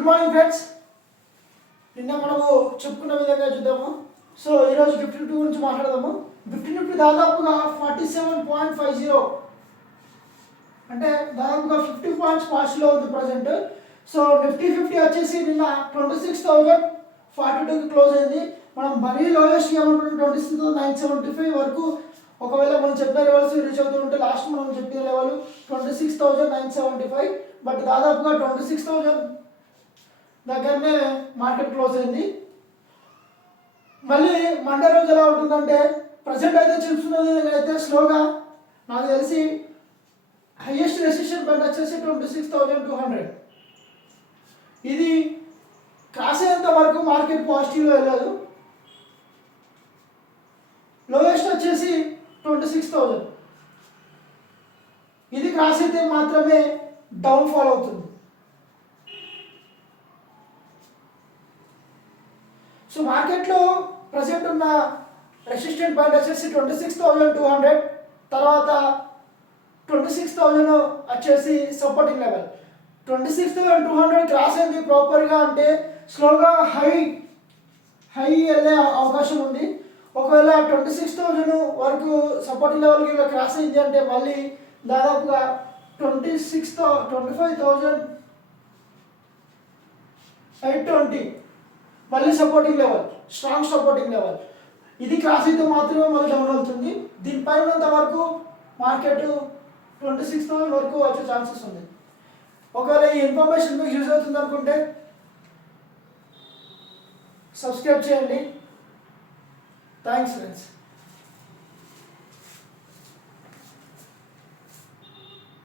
Good morning friends. నిన్న మనము చెప్పుకున్న విధంగా చూద్దాము. సో ఈరోజు నిఫ్టీ గురించి మాట్లాడదాము. నిఫ్టీ దాదాపుగా 47.50 అంటే దాదాపుగా 50 పాయింట్స్ పాస్ట్లో ఉంది ప్రజెంట్. సో నిఫ్టీ 50 వచ్చేసి నిన్న 26,042కి క్లోజ్ అయింది. మనం మరీ లోయెస్ట్ ఏమనుకుంటున్నాం 26,975 వరకు. ఒకవేళ మనం చెప్పిన లెవెల్స్ రీచ్ అవుతూ ఉంటే లాస్ట్ మనం చెప్పిన లెవెల్ 26,975, బట్ దాదాపుగా 26,000 దగ్గరనే మార్కెట్ క్లోజ్ అయింది. మళ్ళీ మండే రోజు ఎలా ఉంటుందంటే ప్రజెంట్ అయితే చూస్తున్నది అయితే స్లోగా నాకు తెలిసి హైయెస్ట్ రెసిస్టెన్స్ పాయింట్ వచ్చేసి 26,200. ఇది క్రాస్ అయ్యేంత వరకు మార్కెట్ పాజిటివ్లో వెళ్ళదు. లోయెస్ట్ వచ్చేసి 26,000. ఇది క్రాస్ అయితే మాత్రమే డౌన్ ఫాల్ అవుతుంది. సో మార్కెట్లో ప్రజెంట్ ఉన్న రెసిస్టెంట్ పాయింట్ వచ్చేసి 26,200, తర్వాత 26,000 వచ్చేసి సపోర్టింగ్ లెవెల్. 26,200 క్రాస్ అయింది ప్రాపర్గా అంటే స్లోగా హై వెళ్ళే అవకాశం ఉంది. ఒకవేళ 26,000 వరకు సపోర్టింగ్ లెవెల్కి క్రాస్ అయింది అంటే మళ్ళీ దాదాపుగా 25,820 మళ్ళీ supporting level, strong supporting level. ఇది క్రాస్ అయితే మాత్రమే మళ్ళీ డౌన్ అవుతుంది. దీనిపైన ఉన్నంత వరకు మార్కెట్ 26,000 వరకు వచ్చే ఛాన్సెస్ ఉంది. ఒకవేళ ఈ ఇన్ఫర్మేషన్ మీకు యూజ్ అవుతుంది అనుకుంటే సబ్స్క్రైబ్ చేయండి. Thanks friends.